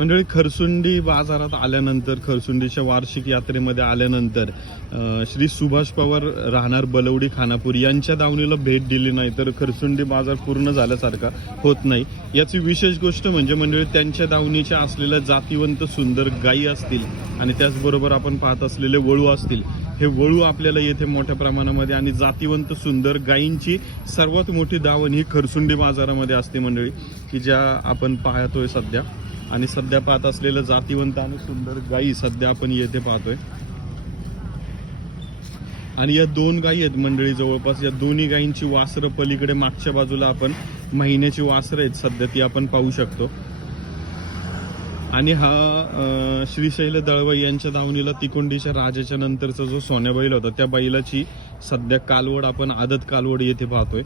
मंडळी, खरसुंडी बाजारात आल्यानंतर, खरसुंडीच्या वार्षिक यात्रेमध्ये आल्यानंतर श्री सुभाष पवार राहणार बलवडी खानापूर यांच्या दावणीला भेट दिली नाही तर खरसुंडी बाजार पूर्ण झाल्यासारखा होत नाही. याची विशेष गोष्ट म्हणजे मंडळी, त्यांच्या दावणीच्या असलेल्या जातीवंत सुंदर गायी असतील आणि त्याचबरोबर आपण पाहत असलेले वळू असतील. हे वळू आपल्याला येथे मोठ्या प्रमाणामध्ये आणि जातीवंत सुंदर गायींची सर्वात मोठी दावण ही खरसुंडी बाजारामध्ये असते मंडळी, की ज्या आपण पाहतोय सध्या. आणि सध्या पाहत असलेलं जातीवंत आणि सुंदर गायी सध्या आपण येथे पाहतोय. आणि या 2 गायी आहेत मंडळी जवळपास. या दोन्ही गायींची वासरं पलीकडे मागच्या बाजूला आपण महिन्याची वासरं आहेत सध्या, ती आपण पाहू शकतो. आणि हा श्रीशैल दळवाई यांच्या दावणीला तिकोंडीच्या राजाच्या नंतरचा जो सोन्या बैल होता त्या बैलाची सध्या कालवड आपण आदत कालवड येथे पाहतोय.